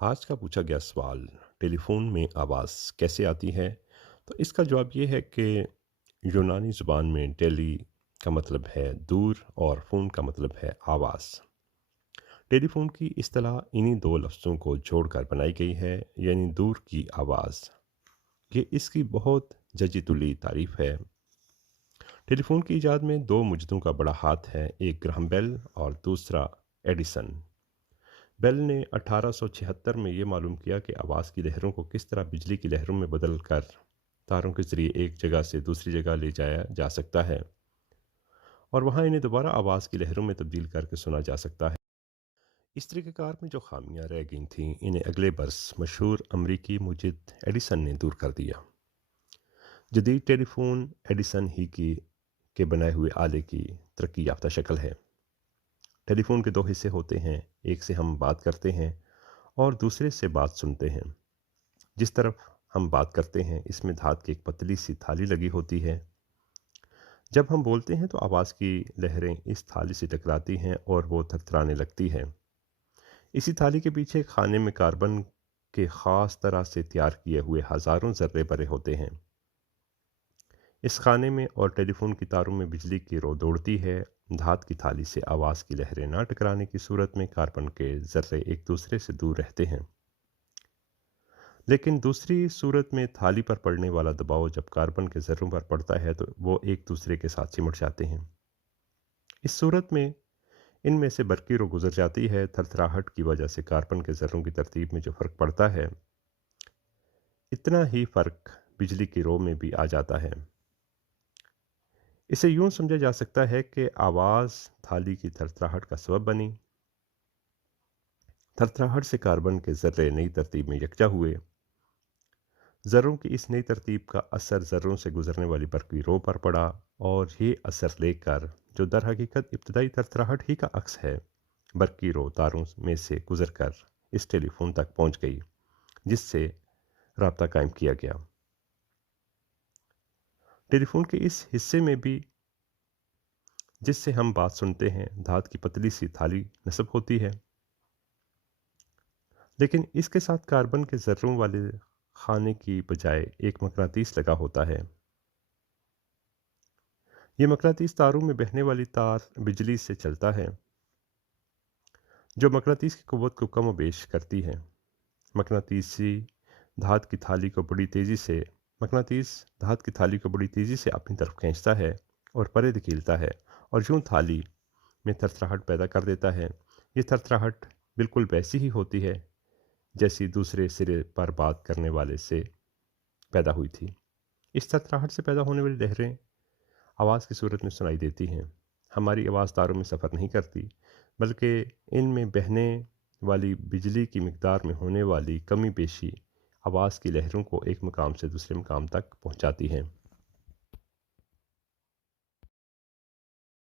आज का पूछा गया सवाल, टेलीफोन में आवाज़ कैसे आती है? तो इसका जवाब ये है कि यूनानी ज़ुबान में टेली का मतलब है दूर और फ़ोन का मतलब है आवाज़। टेलीफोन की इस्तेलाह इन्हीं दो लफ्ज़ों को जोड़कर बनाई गई है, यानी दूर की आवाज़। ये इसकी बहुत जजी तुली तारीफ़ है। टेलीफोन की इजाद में दो मुजदों का बड़ा हाथ है, एक ग्राहम बेल और दूसरा एडिसन। बेल ने 1876 में ये मालूम किया कि आवाज़ की लहरों को किस तरह बिजली की लहरों में बदल कर तारों के ज़रिए एक जगह से दूसरी जगह ले जाया जा सकता है और वहाँ इन्हें दोबारा आवाज़ की लहरों में तब्दील करके सुना जा सकता है। इस तरीक़ेकार में जो खामियां रह गई थीं, इन्हें अगले बरस मशहूर अमरीकी मुजिद एडिसन ने दूर कर दिया। जदीद टेलीफोन एडिसन ही की के बनाए हुए आले की तरक्की याफ्ता शक्ल है। टेलीफोन के दो हिस्से होते हैं, एक से हम बात करते हैं और दूसरे से बात सुनते हैं। जिस तरफ हम बात करते हैं इसमें धात की एक पतली सी थाली लगी होती है। जब हम बोलते हैं तो आवाज़ की लहरें इस थाली से टकराती हैं और वो थरथराने लगती है। इसी थाली के पीछे खाने में कार्बन के ख़ास तरह से तैयार किए हुए हज़ारों ज़र्रे भरे होते हैं। इस खाने में और टेलीफोन की तारों में बिजली की रो दौड़ती है। धात की थाली से आवाज़ की लहरें ना टकराने की सूरत में कार्बन के ज़र्रे एक दूसरे से दूर रहते हैं, लेकिन दूसरी सूरत में थाली पर पड़ने वाला दबाव जब कार्बन के ज़र्रों पर पड़ता है तो वो एक दूसरे के साथ सिमट जाते हैं। इस सूरत में इनमें से बरकी रो गुजर जाती है। थरथराहट की वजह से कार्बन के ज़र्रों की तरतीब में जो फ़र्क पड़ता है, इतना ही फ़र्क बिजली की रो में भी आ जाता है। इसे यूं समझा जा सकता है कि आवाज़ थाली की थरथराहट का सबब बनी। थरथराहट से कार्बन के ज़र्रे नई तरतीब में यकजा हुए। ज़र्रों की इस नई तरतीब का असर ज़र्रों से गुजरने वाली बरक़ी रो पर पड़ा और ये असर लेकर, जो दर हकीकत इब्तदाई थरथराहट ही का अक्स है, बरक़ी रो तारों में से गुजर कर इस टेलीफोन तक पहुंच गई, जिससे रब्ता कायम किया गया। टेलीफोन के इस हिस्से में भी, जिससे हम बात सुनते हैं, धात की पतली सी थाली नस्ब होती है, लेकिन इसके साथ कार्बन के ज़र्रों वाले खाने की बजाय एक मकनातीस लगा होता है। ये मकनातीस तारों में बहने वाली तार बिजली से चलता है, जो मकनातीस की क़ुव्वत को कम व बेश करती है। मकनातीसी धात की थाली को बड़ी तेज़ी से मकनातीस धात की थाली को बड़ी तेज़ी से अपनी तरफ खींचता है और परे धकेलता है और यूं थाली में थरथराहट पैदा कर देता है। ये थरथराहट बिल्कुल वैसी ही होती है जैसी दूसरे सिरे पर बात करने वाले से पैदा हुई थी। इस थरथराहट से पैदा होने वाली लहरें आवाज़ की सूरत में सुनाई देती हैं। हमारी आवाज़ तारों में सफ़र नहीं करती, बल्कि इनमें बहने वाली बिजली की मिकदार में होने वाली कमी पेशी आवाज़ की लहरों को एक मकाम से दूसरे मकाम तक पहुंचाती हैं।